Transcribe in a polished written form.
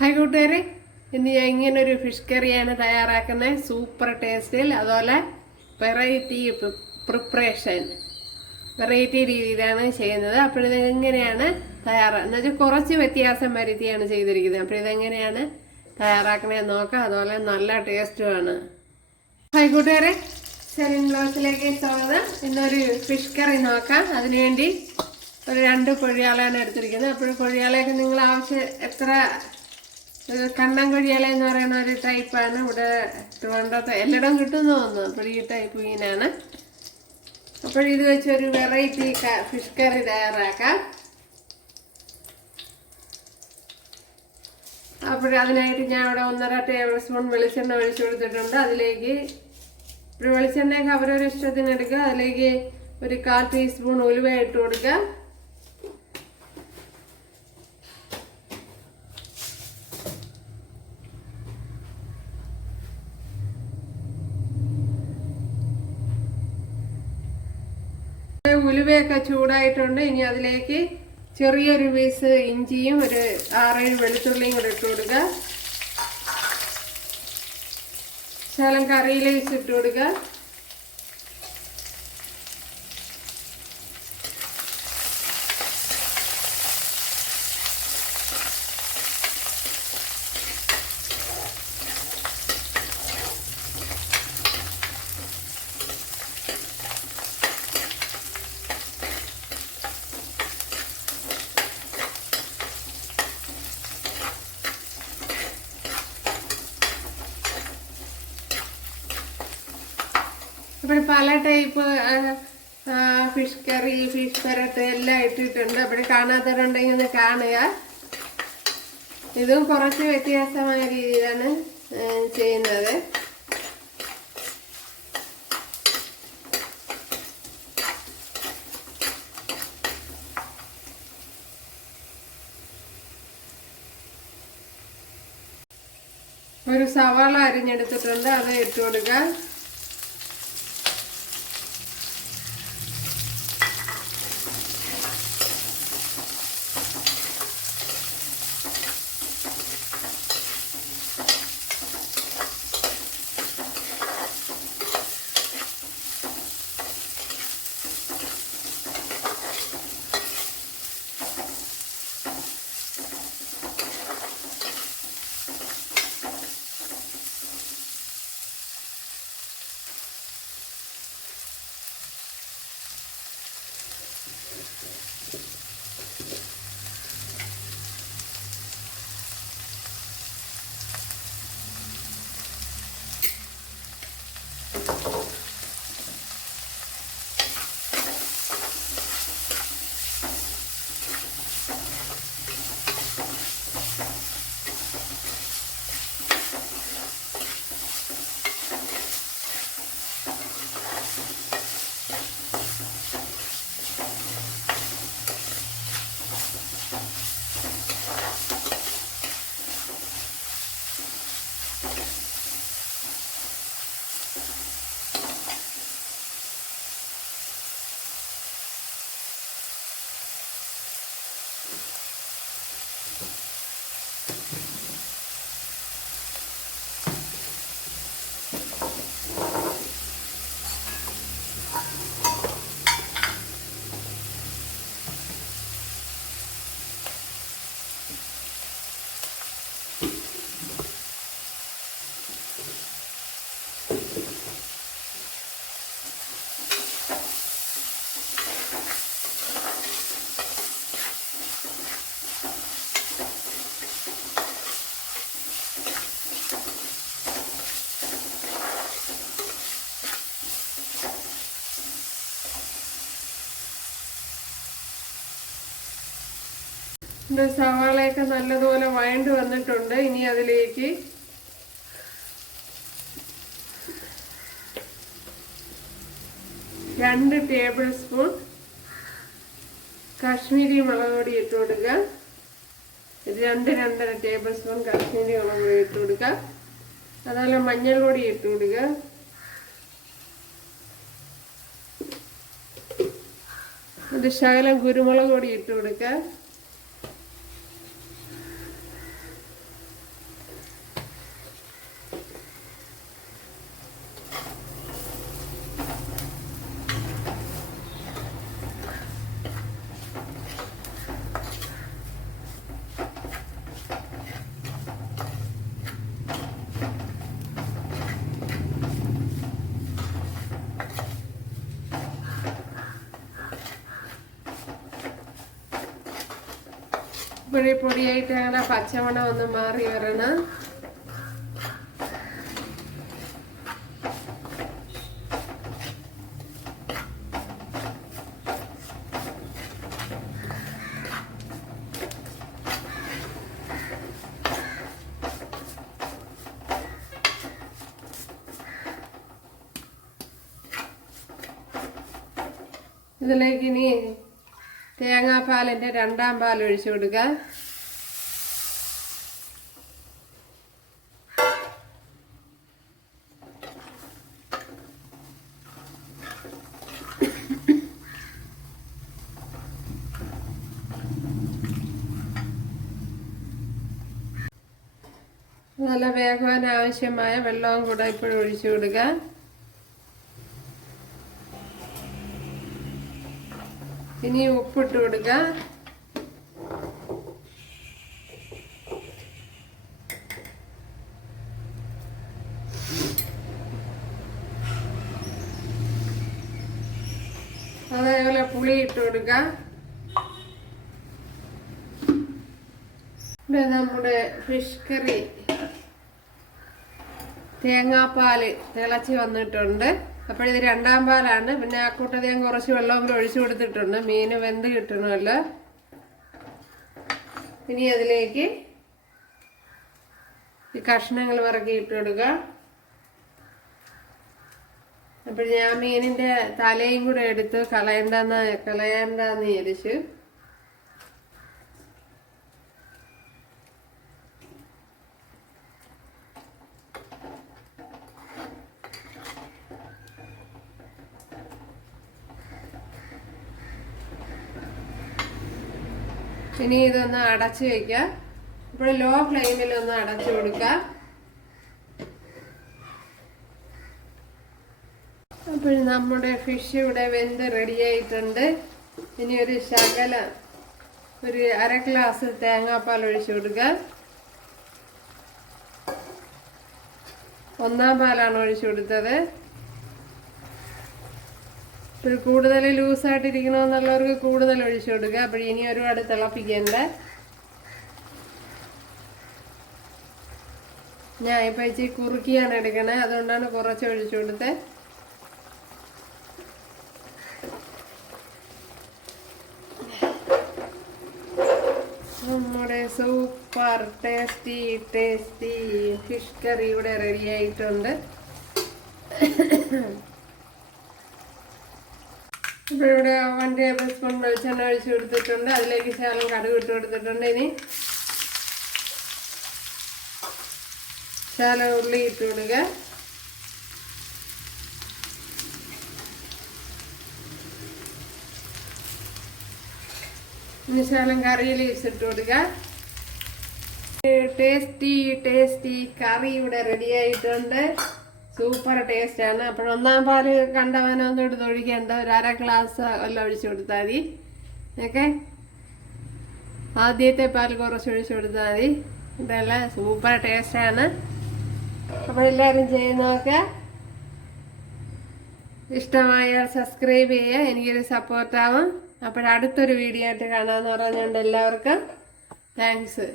Hi കൂട്ടുകാരെ, ഇന്ന് ഞാൻ ഇങ്ങനൊരു ഫിഷ് കറിയാണ് തയ്യാറാക്കുന്നത്. സൂപ്പർ ടേസ്റ്റിൽ, അതുപോലെ വെറൈറ്റി വെറൈറ്റി രീതിയിലാണ് ചെയ്യുന്നത്. അപ്പോഴിത് എങ്ങനെയാണ് എന്ന് വെച്ചാൽ കുറച്ച് വ്യത്യാസം വരുത്തിയാണ് ചെയ്തിരിക്കുന്നത്. അപ്പോൾ ഇതെങ്ങനെയാണ് തയ്യാറാക്കണേന്ന് നോക്കാം. അതുപോലെ നല്ല ടേസ്റ്റുമാണ്. ഹായ് കൂട്ടുകാരെ, സെലിൻ ബ്ലോഗ്സിലേക്ക് സ്വാഗതം. ഇന്നൊരു ഫിഷ് കറി നോക്കാം. അതിനുവേണ്ടി ഒരു 2 കൊഴിയാളയാണ് എടുത്തിരിക്കുന്നത്. അപ്പോൾ കൊഴിയാളയൊക്കെ നിങ്ങൾ എത്ര കണ്ണൻ കൊഴിയാല എന്ന് പറയുന്ന ഒരു ടൈപ്പാണ്. ഇവിടെ ട്രിവാൻഡ്രത്ത് എല്ലായിടവും കിട്ടുമെന്ന് തോന്നുന്നു. അപ്പോൾ ഈ ടൈപ്പ് മീനാണ്. അപ്പോൾ ഇത് വെച്ചൊരു വെറൈറ്റി ഫിഷ് കറി തയ്യാറാക്കാം. അപ്പോൾ അതിനായിട്ട് ഞാൻ ഇവിടെ 1.5 ടേബിൾ സ്പൂൺ വെളിച്ചെണ്ണ ഒഴിച്ചു കൊടുത്തിട്ടുണ്ട്. അതിലേക്ക് ഒരു വെളിച്ചെണ്ണയൊക്കെ അവരൊരു ഇഷ്ടത്തിന് എടുക്കുക. അതിലേക്ക് ഒരു 1/4 ടീസ്പൂൺ ഉലുവ ഇട്ട് കൊടുക്കുക. ഉലുവയൊക്കെ ചൂടായിട്ടുണ്ട്. ഇനി അതിലേക്ക് ചെറിയൊരു പീസ് ഇഞ്ചിയും ഒരു 6-7 വെളുത്തുള്ളിയും കൂടെ ഇട്ട് കൊടുക്കുക. ശകലം കറി ലീവ്സ് ഇട്ട് കൊടുക്കുക. അപ്പോൾ പല ടൈപ്പ് ഫിഷ് കറി, ഫിഷ് പെരട്ട് എല്ലാം ഇട്ടിട്ടുണ്ട്. അപ്പോൾ കാണാത്തവരുണ്ടെങ്കിൽ ഒന്ന് കാണുക. ഇതും കുറച്ച് വ്യത്യാസമായ രീതിയിലാണ് ചെയ്യുന്നത്. ഒരു സവാള അരിഞ്ഞെടുത്തിട്ടുണ്ട്, അത് ഇട്ട് കൊടുക്കുക. സവാളയൊക്കെ നല്ലതുപോലെ വഴണ്ട് വന്നിട്ടുണ്ട്. ഇനി അതിലേക്ക് രണ്ട് ടേബിൾ സ്പൂൺ കാശ്മീരി മുളക് പൊടി ഇട്ട് കൊടുക്കുക. 2-2.5 ടേബിൾ സ്പൂൺ കാശ്മീരി മുളക് പൊടി ഇട്ട് കൊടുക്കുക. അതുപോലെ മഞ്ഞൾ പൊടി ഇട്ട് കൊടുക്കുക. ഒരു ശകലം 1 കുരുമുളക് പൊടി ഇട്ട് കൊടുക്കുക. 1 കുരുമുളക് പൊടി ഇട്ട് കൊടുക്കുക. അതുപോലെ മഞ്ഞൾപ്പൊടി ഇട്ട് കൊടുക്കുക. ഒരു ശകലം കുരുമുളക് പൊടി ഇട്ട് കൊടുക്കുക. ഒരു ശകലം കുരുമുളക് പൊടി ഇട്ട് കൊടുക്കുക. പൊടിയായിട്ട് അങ്ങനെ പച്ചമണം ഒന്ന് മാറി വരണം. ഇതിലേക്ക് ഇനി തേങ്ങാപ്പാലിൻ്റെ 2ാം പാൽ ഒഴിച്ചു കൊടുക്കുക. നല്ല വേഗവാൻ ആവശ്യമായ വെള്ളവും കൂടെ ഇപ്പോഴും ഒഴിച്ചു കൊടുക്കുക. ഇനി ഉപ്പിട്ട് കൊടുക്കുക. അതേപോലെ പുളി ഇട്ട് കൊടുക്കുക. ഇവിടെ നമ്മുടെ ഫിഷ് കറി തേങ്ങാപ്പാല് തിളച്ച് വന്നിട്ടുണ്ട്. അപ്പോൾ ഇത് 2ാം പാലാണ്. പിന്നെ ആ കൂട്ടത്തിൽ ഞാൻ കുറച്ച് വെള്ളം കൂടെ ഒഴിച്ചു കൊടുത്തിട്ടുണ്ട്, മീൻ വെന്ത് കിട്ടണമല്ലോ. ഇനി അതിലേക്ക് ഈ കഷ്ണങ്ങൾ വറക്കി ഇട്ട് കൊടുക്കുക. അപ്പോൾ ഞാൻ മീനിൻ്റെ തലയും കൂടെ എടുത്ത് കളയണ്ടെന്ന് വിചാരിച്ചു. ഇനി ഇതൊന്ന് അടച്ചു വയ്ക്കുക. ഇപ്പോൾ ലോ ഫ്ലെയിമിൽ ഒന്ന് അടച്ചു കൊടുക്കുക. അപ്പോൾ നമ്മുടെ ഫിഷ് ഇവിടെ വെന്ത് റെഡിയായിട്ടുണ്ട്. ഇനി ഒരു 1/2 ഗ്ലാസ് തേങ്ങാപ്പാൽ ഒഴിച്ചു കൊടുക്കുക. 1ാം പാലാണ് ഒഴിച്ചു കൊടുത്തത്. കൂടുതൽ ലൂസായിട്ടിരിക്കണമെന്നുള്ളവർക്ക് കൂടുതൽ ഒഴിച്ചു കൊടുക്കുക. അപ്പോൾ ഇനി ഒരുപാട് തിളപ്പിക്കേണ്ട. ഞാൻ ഇപ്പം ഇച്ചിരി കുറുക്കിയാണ് എടുക്കണേ, അതുകൊണ്ടാണ് കുറച്ച് ഒഴിച്ചു കൊടുത്തത്. നമ്മുടെ സൂപ്പർ ടേസ്റ്റി ഫിഷ് കറി ഇവിടെ റെഡി ആയിട്ടുണ്ട്. ഇപ്പോൾ ഇവിടെ 1 ടേബിൾ സ്പൂൺ വെളിച്ചെണ്ണ ഒഴിച്ച് കൊടുത്തിട്ടുണ്ട്. അതിലേക്ക് ശകലം കടുക് ഇട്ട് കൊടുത്തിട്ടുണ്ട്. ഇനി ശകലം ഉള്ളി ഇട്ട് കൊടുക്കുക. ഇനി ശകലം കറി ലീവ്സ് ഇട്ട് കൊടുക്കുക. ടേസ്റ്റി കറി ഇവിടെ റെഡി ആയിട്ടുണ്ട്. സൂപ്പർ ടേസ്റ്റാണ്. അപ്പോൾ 1ാം പാല് കണ്ടവനൊന്നും എടുത്ത് ഒഴിക്കേണ്ട, 1/2 ഗ്ലാസ് എല്ലാം ഒഴിച്ചു കൊടുത്താൽ മതി. ഓക്കെ, ആദ്യത്തെ പാൽ കുറച്ച് ഒഴിച്ചു കൊടുത്താൽ മതി. ഇതെല്ലാം സൂപ്പർ ടേസ്റ്റാണ്. അപ്പോൾ എല്ലാവരും ചെയ്ത് നോക്കുക. ഇഷ്ടമായാൽ സബ്സ്ക്രൈബ് ചെയ്യുക, എനിക്കൊരു സപ്പോർട്ടാവും. അപ്പോൾ അടുത്തൊരു വീഡിയോ ആയിട്ട് കാണാമെന്ന് പറഞ്ഞുകൊണ്ട് എല്ലാവർക്കും താങ്ക്സ്.